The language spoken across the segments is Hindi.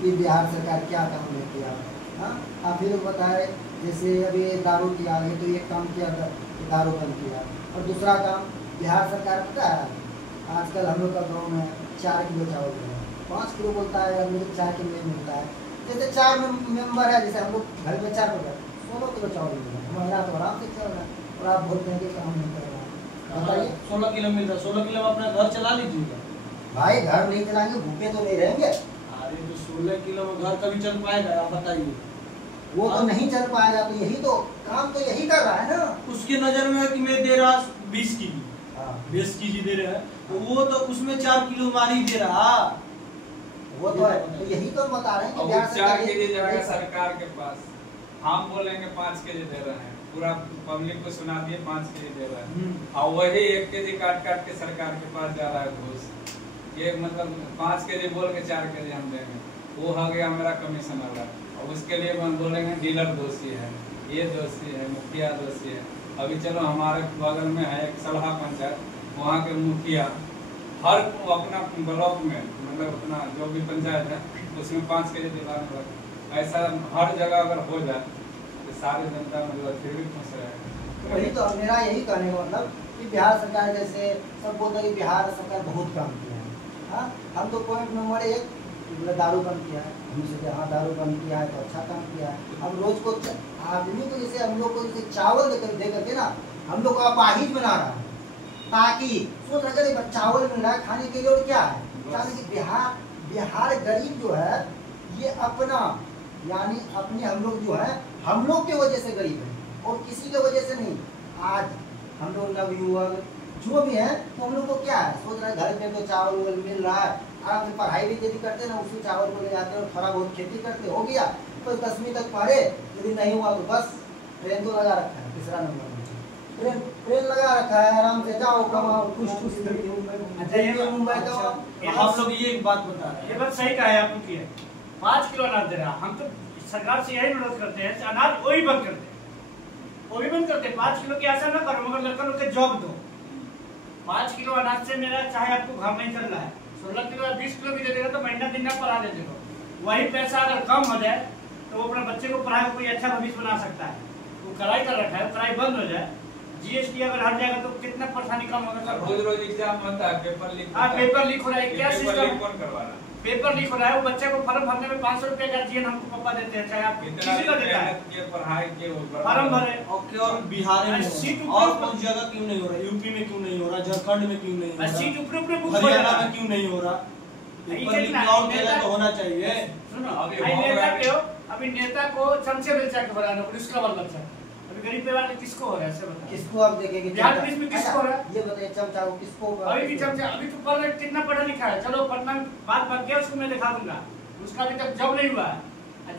कि बिहार सरकार क्या काम नहीं किया। हाँ, आप फिर बताए जैसे अभी दारू की आ गई तो एक काम किया दारू बंद किया, और दूसरा काम बिहार सरकार पता है आजकल हम लोग का गाँव में 4 किलो चावल मिल रहा है, 5 किलो बोलता है, हम लोग 4 किलो मिलता है। जैसे 4 मेंबर है, जैसे हम लोग घर में 4 लोग 16 किलो चावल मिल रहा है, हमारा तो आराम से चल रहा है, और आप बोलते हैं कि काम नहीं कर रहा है। बताइए 16 किलो मिल रहा है, 16 किलो में अपना घर चला लीजिएगा। भाई घर नहीं चलाएंगे, भूखे तो नहीं रहेंगे। अरे तो 16 किलो में घर कभी चल पाएगा आप बताइए? वो तो नहीं चल पाएगा, तो यही तो काम तो यही कर रहा है ना। उसके नजर में है कि मैं दे रहा 20 केजी, हाँ 20 केजी दे रहा है, तो वो तो उसमें 4 किलो मारी दे रहा। वो तो है, तो यही तो बता रहे हैं कि बिहार 4 केजी जाएगा सरकार के पास, हम बोलेंगे 5 केजी दे रहे हैं, पूरा पब्लिक को सुना दिए 5 केजी दे रहे हैं, और वही 1 केजी काट काट के सरकार के पास जा रहा है घूस। ये मतलब 5 केजी बोल के 4 केजी हम देंगे, वो हो गया मेरा कमीशन वाला, और उसके लिए हम बोलेंगे डीलर दोषी है, ये दोषी है, मुखिया दोषी है। अभी चलो हमारे बगल में है एक सलहा पंचायत, वहाँ के मुखिया हर अपना ब्लॉक में मतलब अपना जो भी पंचायत है उसमें 5 केजी दिलाने लगे। ऐसा हर जगह अगर हो जाए तो सारी जनता मतलब फिर भी खुश रहेगा। वही तो मेरा यही कहने का मतलब कि बिहार सरकार जैसे सब बोलते हैं कि बिहार सरकार बहुत काम किया है। हाँ, हम तो पॉइंट नंबर 1 दारू बंद किया है, हम सोचे हाँ दारू बंद किया है तो अच्छा काम किया है। हम रोज को आदमी को जैसे हम लोग को जैसे चावल दे करके ना हम लोग को अपाहिज बना रहा है, ताकि सोच रहे चावल मिल रहा है खाने के लिए, और क्या है यानी कि बिहार गरीब जो है ये अपना यानी अपने हम लोग जो है हम लोग के वजह से गरीब है और किसी के वजह से नहीं। आज हम लोग नवयुवक जो भी है तो हम लोग को क्या है सोच रहे घर पे तो चावल मिल रहा है, आराम से पढ़ाई भी यदि करते ना उसी चावल को ले जाते हैं और थोड़ा बहुत खेती करते, हो गया तो 10वीं तक पढ़े, यदि नहीं हुआ तो बस ट्रेन तो लगा रखा है, तीसरा नंबर ट्रेन लगा रखा है, आराम से जाओ कमाओ खुश मुंबई का। हम लोग ये एक बात बता रहे हैं, ये बात सही कहा है आपने की 5 किलो अनाज दे रहा। हम तो सरकार से यही अनुरोध करते हैं अनाज वही बंद करते हैं, वो भी बंद करते हैं। 5 किलो की आशा न करो, मगर लड़का लोग के जॉब दो। 5 किलो अनाज से मेरा चाहे आपको घर नहीं चल रहा है, 16 किलो या 20 किलो भी दे देगा तो महीना दिन पर आ देते हो। वही पैसा अगर कम हो जाए तो वो अपने बच्चे को पढ़ाई कोई अच्छा भविष्य बना सकता है। वो कढ़ाई कर रखा है, कढ़ाई बंद हो जाए, जीएसटी अगर हट जाएगा तो कितना परेशानी कम होगा। रोज एग्जाम होता है, पेपर लीक हाँ पेपर लीक हो रहा है, क्या सिस्टम कौन करवा रहा है? पेपर लीक हो रहा है, वो बच्चे को फॉर्म भरने में 500 रुपया गार्जियन हमको पापा देते हैं, चाहे आप किसी का देता है पढ़ाई के फॉर्म भरे। और बिहार में सीट और कुछ जगह क्यों नहीं हो रहा, यूपी में क्यों नहीं हो रहा, झारखंड में क्यों नहीं हो रहा, सीट ऊपर बुक हरियाणा में क्यों नहीं हो रहा, तो होना चाहिए। सुनो अभी नेता को चमचे बेचा के भरा नौकरी, उसका मतलब है अभी गरीब परिवार में किसको हो रहा है सब बताओ। किसको आप देखेंगे बिहार पुलिस में किसको हो रहा है ये बताइए, चमचा को किसको अभी भी चमचा। अभी तो पढ़ रहे कितना पढ़ा लिखा है, चलो पटना में बात बन गया, उसको मैं दिखा दूंगा, उसका अभी तक जॉब नहीं हुआ है,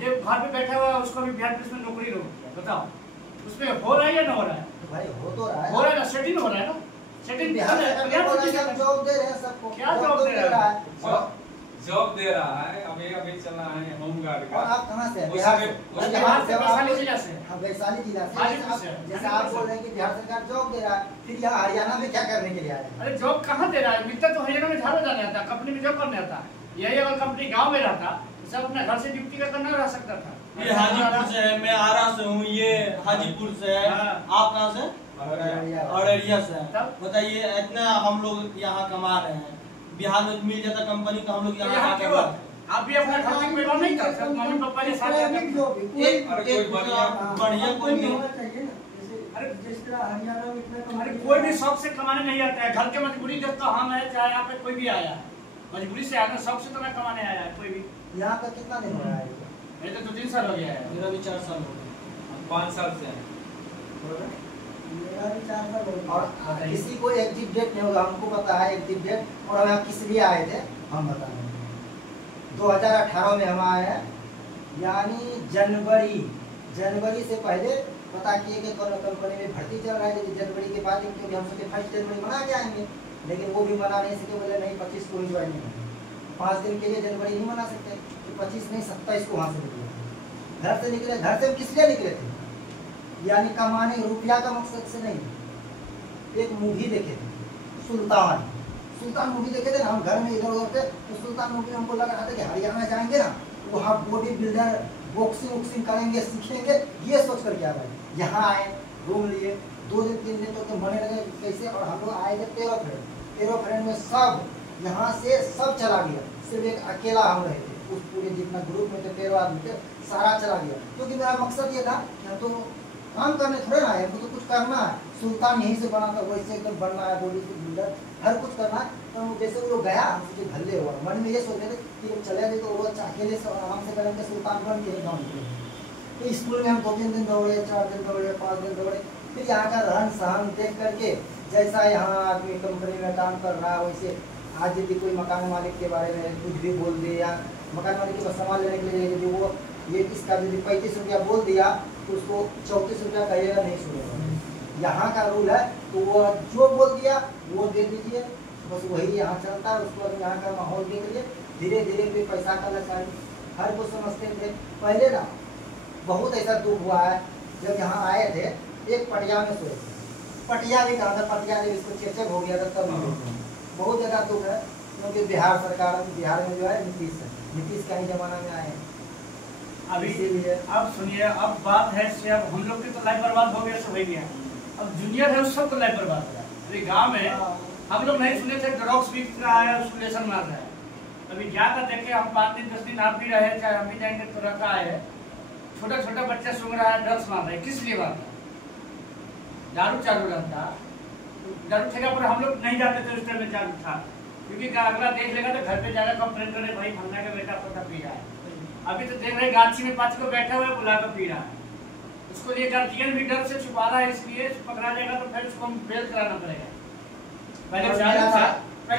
जो घर पे बैठा हुआ है उसको भी बिहार पुलिस में नौकरी रोक दिया। बताओ उसमें हो रहा है या ना हो रहा है? भाई हो तो रहा है, हो रहा है ना, सेटिंग हो रहा है ना, सेटिंग बिहार सरकार जॉब दे रहे हैं सबको, क्या जॉब दे रहा है? जॉब दे रहा है, अभी चला है होमगार्ड का। और आप कहाँ से हैं? बिहार से वैशाली जिला से। हाँ वैशाली जिला हाजीपुर से। से। जैसे आप बोल रहे हैं कि बिहार सरकार जॉब दे रहा है, फिर यहाँ हरियाणा में क्या करने के लिए आए हैं? अरे जॉब कहाँ दे रहा है? मिलता तो हरियाणा में झाड़ू जाने आता, कंपनी में जॉब करने आता। यही अगर कंपनी गांव में रहता तो सब अपने घर से ड्यूटी करना रह सकता था। ये हाजीपुर से है, मैं आरा से हूँ, ये हाजीपुर से है, आप कहाँ से? अररिया से है। बताइए इतना हम लोग यहाँ कमा रहे हैं, बिहार में मिल जाता कंपनी का हम लोग यहाँ क्या करते? आप भी अपना खर्च पे नहीं कर सकते, मम्मी पापा के साथ बढ़िया कोई नहीं। अरे कोई भी शौक से कमाने नहीं आता है, घर के मजबूरी जब तो हम है, चाहे यहाँ पे कोई भी आया मजबूरी से आया, शौक से तो मैं कमाने आया है। कोई भी यहाँ का कितना दिन हो रहा है? मेरे तो 2-3 साल हो गया है। मेरा भी 4 साल हो गया, 5 साल से मेरा भी 4 साल हो गया। और किसी को एग्जिट डेट नहीं होगा, हमको पता है एग्जिट डेट, और हम किस लिए आए थे हम बता रहे हैं। 2018 में हम आए हैं, यानी जनवरी से पहले पता किए कि कंपनी में भर्ती चल रहा है, लेकिन जनवरी के बाद क्योंकि हम सोचे 1 जनवरी मना के आएंगे, लेकिन वो भी मना नहीं सके, बोले नहीं 25 को ही ज्वाइनिंग है। 5 दिन के लिए जनवरी नहीं मना सकते, तो 25 नहीं 27 को वहाँ से निकले, घर से निकले। घर से हम किस लिए निकले थे? यानी कमाने, रुपया का मकसद से नहीं। एक मूवी देखे थे सुल्तान मूवी देखे थे ना, हम घर में इधर उधर थे तो सुल्तान मूवी हमको लग रहा था कि हरियाणा जाएंगे ना वहाँ बॉडी बिल्डर बॉक्सिंग वॉक्सिंग करेंगे, सीखेंगे, ये सोच कर क्या भाई यहाँ आए, रूम लिए, 2 दिन 3 दिन तो मरने लगे कैसे। और हम लोग आए थे 13 फ्रेंड में सब यहाँ से सब चला गया, सिर्फ एक अकेला हम रहे थे। उस पूरे जितना ग्रुप में थे 13 आदमी थे, सारा चला गया। क्योंकि मेरा मकसद ये था कि हम तो काम करने थोड़े ना है, हमको तो कुछ करना है। सुल्तान यहीं से बना था, वैसे एकदम बनना है, बॉडी बिल्डर हर कुछ करना है। तो जैसे वो लोग गया, मुझे भल्ले हुआ, मन में ये सोच रहे थे कि जब चले गए तो वो अकेले से आराम से करेंगे, सुल्तान बन के गाँव निकलेंगे। तो स्कूल में हम 2-3 दिन दौड़े, 4 दिन दौड़े, 5 दिन दौड़े। फिर यहाँ का रहन सहन देख करके, जैसा यहाँ आदमी कंपनी में काम कर रहा है, वैसे आज यदि कोई मकान मालिक के बारे में कुछ भी बोल दे, या मकान मालिक के पास सामान लेने के लिए यदि वो ये इसका यदि 35 रुपया बोल दिया तो उसको 34 रुपया कहिएगा, नहीं सुनेगा। यहाँ का रूल है, तो वो जो बोल दिया वो दे दीजिए, बस वही यहाँ चलता है। उसको बाद यहाँ का माहौल देख लीजिए, धीरे धीरे फिर पैसा का लचाई हर कुछ समझते थे। पहले ना बहुत ऐसा दुख हुआ है, जब यहाँ आए थे एक पटिया में सोए थे, पटिया भी कहा था, पटिया जब इसको चेचक हो गया था तब बहुत ज़्यादा दुख है। क्योंकि बिहार सरकार, बिहार में जो है नीतीश का ही जमाना में आए हैं अभी। अब सुनिए, अब बात है से अब हम लोग की तो लाइफ बर्बाद हो गया, सब हो गया। अब जूनियर है उस सबको लाइफ बर्बाद हो रहा है। अभी गाँव में हम लोग नहीं सुने थे ड्रग्स बिक रहा है, उसको लेसन मार रहा है। अभी जाकर देखे, हम 5 दिन 10 दिन आप भी रहे, चाहे हम भी जाएंगे तो रखा है, छोटा छोटा बच्चा सूंघ रहा है, ड्रग्स मार रहा है। किस लिए मार रहा है? दारू चालू रहता, दारू ठेका पर हम लोग नहीं जाते थे उस टाइम में, चालू था। क्योंकि अगला देख लेगा तो घर पे जाकर कंप्लेन करे, भाई फलना का बेटा पोता पी रहा है। अभी तो देख रहे गाछी में 5 को बैठा हुआ है, बुला कर पी रहा है। उसको लिए गार्जियन भी डर से छुपा रहा है, इसलिए पकड़ा जाएगा तो फिर उसको हम बेल कराना पड़ेगा। पहले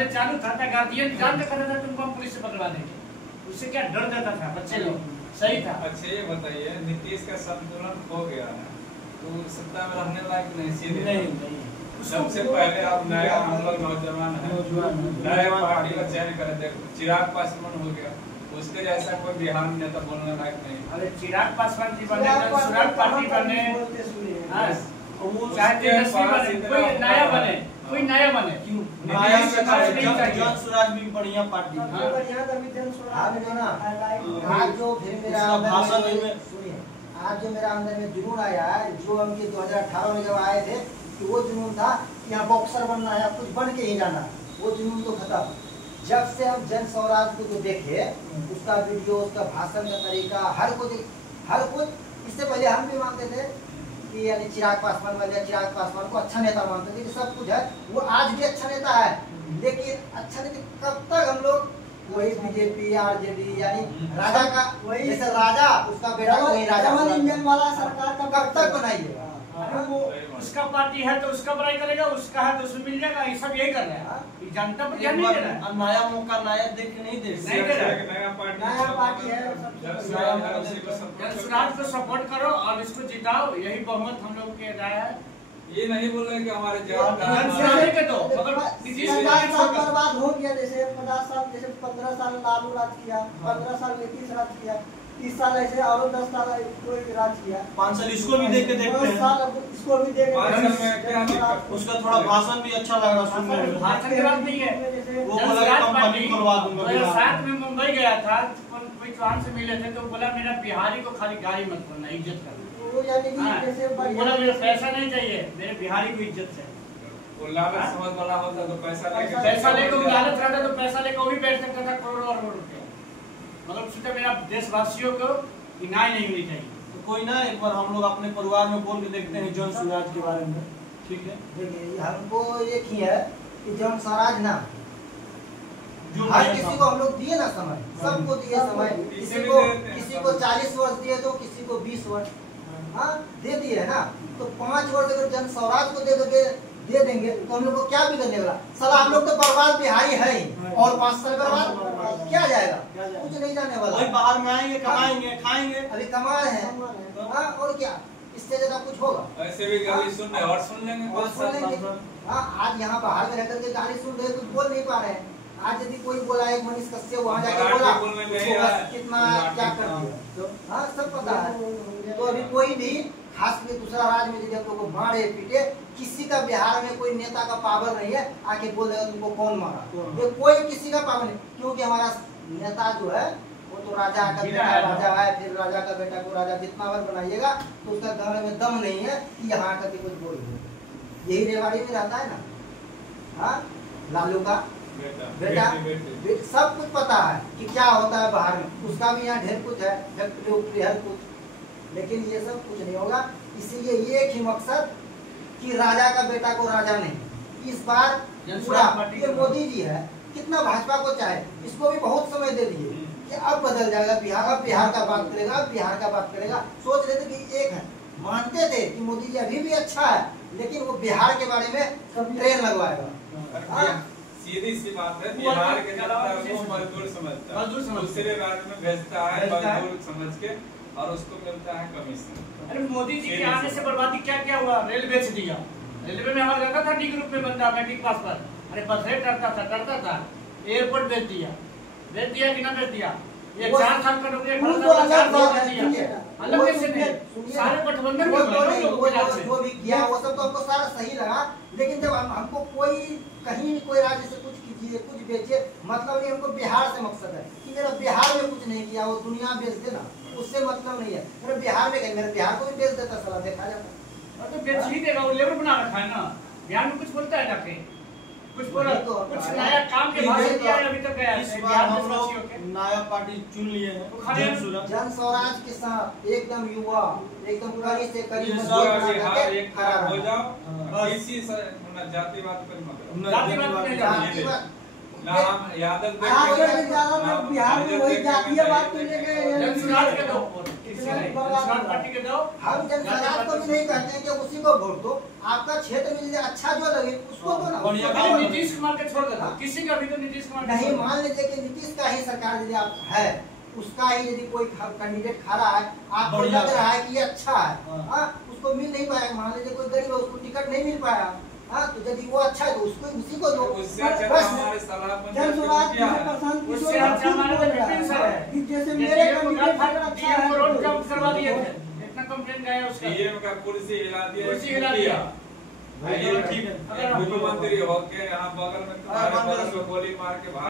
चालू था गार्जियन जानते करता था तुमको हम पुलिस से पकड़वा देंगे, उससे क्या डर देता था बच्चे लोग। सही था। अच्छा ये बताइए, नीतीश का संतुलन हो गया है तो सत्ता में रहने लायक नहीं, सीधे नहीं। सबसे पहले आप नया, हम लोग नौजवान है, नया पार्टी का चयन करें। देखो चिराग पासवान हो गया, उसके जैसा कोई बिहार में नेता बोलने लायक नहीं। अरे चिराग पासवान जी बने, सुराग पार्टी बने, कोई नया बने, कोई नया बने, क्यों जन स्वराज भी बढ़िया पार्टी है। आज जो फिर मेरा आज जो मेरा अंदर में जुनून आया है, जो हम 2018 में जब आए थे कि वो जुनून था कि यहाँ बॉक्सर बनना है, कुछ बन के ही जाना, वो जुनून तो खत्म। जब से हम जन स्वराज को जो देखे, उसका वीडियो, उसका भाषण का तरीका, हर कुछ, इससे पहले हम भी मानते थे कि यानी चिराग पासवान वाले, चिराग पासवान को अच्छा नेता मानते थे कि सब कुछ है, वो आज भी अच्छा नेता है। लेकिन अच्छा नेता कब तक हम लोग वही बीजेपी आरजेडी, यानी राजा का वही, जैसे राजा उसका बेटा वही राजा इंजन वाला सरकार का कब तक बनाइएगा? वो उसका पार्टी है तो उसका बुराई करेगा, उसका है तो उसमें मिल जाएगा। ये सब यही कर रहे हैं, जनता पर ध्यान नहीं दे रहा है। नया मौका नया देख के नहीं दे रहा, नया पार्टी है, जनसुराज को सपोर्ट करो और इसको जिताओ, यही बहुमत हम लोग के राय है। ये नहीं बोल रहे कि हमारे जनसुराज के दो बर्बाद हो गया। जैसे 50 साल, जैसे 15 साल लालू राज किया, 15 साल नीतीश राज किया, 30 साल ऐसे और 10 साल कोई राज किया, 5 साल इसको भी देख के देखते हैं, इसको भी देख उसका थोड़ा भाषण भी अच्छा लगा सुनने में। भाषण की बात नहीं है, वो बोला कंपनी खुलवा दूंगा। 2007 में मुंबई गया था, कोई चौहान से मिले थे तो बोला मेरा बिहारी को खाली गाली मत करना, इज्जत करना। बोला मेरा पैसा नहीं चाहिए, मेरे बिहारी को इज्जत है। लालच समझ वाला होता तो पैसा लेके लालच रहता तो पैसा लेकर वो भी बैठ सकता था करोड़ों और रुपए। मतलब सोचा मेरा देशवासियों को इनाय नहीं होनी चाहिए। तो कोई ना, एक बार हम लोग अपने परिवार में बोल के देखते हैं जन स्वराज के बारे में, ठीक है? देखिए हमको एक ही है कि जन स्वराज ना, हर किसी को हम लोग दिए ना समय, सबको दिए समय, किसी को 40 वर्ष दिए तो किसी को 20 वर्ष दे दिए ना। तो 5 वर्ष अगर जन स्वराज को दे देंगे तो हम लोग को क्या बिगड़ने वाला? साला हम लोग तो बर्बाद बिहारी है ही, और 5 साल बर्बाद क्या जाएगा? कुछ नहीं जाने वाला। वही बाहर में आएंगे, कमाएंगे, खाएंगे, अभी कमा रहे हैं और क्या, इससे ज्यादा कुछ होगा? ऐसे भी गाली सुन रहे और सुन लेंगे। आज यहाँ बाहर में रहकर के गाली सुन रहे तो बोल नहीं पा रहे हैं। आज यदि कोई बोला है मनीष कश्यप वहाँ जाके बोला कितना क्या कर दिया, सब पता है। तो अभी कोई भी खास में दूसरा राज्य में यदि हम लोग को मारे पीटे, किसी का बिहार में कोई नेता का पावर नहीं है आके बोल देगा तुमको कौन मारा, ये कोई किसी का पावर नहीं। क्योंकि हमारा नेता जो है वो तो राजा का बेटा राजा है, फिर राजा का बेटा को राजा जितना बार बनाइएगा तो उसका गाने में दम नहीं है कि यहाँ का कुछ बोल दो। यही रेवाड़ी में रहता है ना, हाँ, लालू का बेटा सब कुछ पता है कि क्या होता है बाहर में, उसका भी यहाँ ढेर कुछ है, फैक्ट्री हर कुछ, लेकिन ये सब कुछ नहीं होगा। इसीलिए ये एक ही मकसद कि राजा का बेटा को राजा नहीं। इस बार पूरा ये मोदी जी है, कितना भाजपा को चाहे, इसको भी बहुत समय दे दिए कि अब बदल जाएगा बिहार, अब बिहार का बात करेगा, अब बिहार का बात करेगा। सोच रहे थे कि एक है, मानते थे कि मोदी जी अभी भी अच्छा है, लेकिन वो बिहार के बारे में ट्रेन लगवाएगा। सीधी सी बात है, बिहार के जनता को मजदूर समझता है, दूसरे राज्य में भेजता है मजदूर समझ के, और उसको मिलता है कमीशन। अरे मोदी जी के आने से बर्बादी क्या क्या हुआ? रेल बेच दिया, रेलवे में हमारा रहता था डी ग्रुप में बंदा मैट्रिक पास पर, अरे बस रेट करता था, एयरपोर्ट बेच दिया कि ना बेच दिया? ये 4 साल का नौकरी अलग कैसे नहीं, सारे गठबंधन जो भी किया वो सब तो हमको सारा सही लगा, लेकिन जब हमको कहीं कोई राज्य से कुछ कीजिए, कुछ बेचे, मतलब नहीं, हमको बिहार से मकसद है कि मेरा बिहार में कुछ नहीं किया, वो दुनिया बेच देना, उससे मतलब नहीं है। मेरे बिहार में मेरे बिहार को भी बेच देता, सलाह देखा जाता, तो बेच ही देगा, वो लेबर बना रखा है ना। बिहार में कुछ बोलता है जाके, कुछ बोला तो कुछ नया काम के भाषण दिया है, अभी तक गया है। इस बार हम लोग नया पार्टी चुन लिए हैं, जन स्वराज के साथ एकदम युवा, एकदम कड़ी से कड़ी हो जाओ, इसी जातिवाद पर मत ना, हम यादव बिहार में वही जातीय बात को लेके जनसुराज के दो, पार्टी के दो। हम जनसुराज को भी नहीं कहते हैं कि उसी को वोट दो, आपका क्षेत्र में अच्छा जो लगे उसको दो ना। नीतीश कुमार के छोड़ देना, किसी का भी तो नीतीश कुमार नहीं, मान लीजिए कि नीतीश का ही सरकार यदि आप है, उसका ही यदि कोई कैंडिडेट खड़ा है, आपको लग रहा है कि ये अच्छा है, उसको मिल नहीं पाया, मान लीजिए कोई गरीब है, उसको टिकट नहीं मिल पाया, हाँ, तो यदि वो अच्छा है तो उसको उसी को दो। उससे अच्छा हमारे सलाह जनसुराज उससे अच्छा हमारे विपिन सर है, जैसे मेरे को रोड जाम करवा दिए थे, इतना कंप्लेंट गया उसका, डीएम का कुर्सी हिला दिया, कुर्सी हिला दिया। ठीक है, मुख्यमंत्री होके यहाँ बगल में तुम्हारे गोली मार के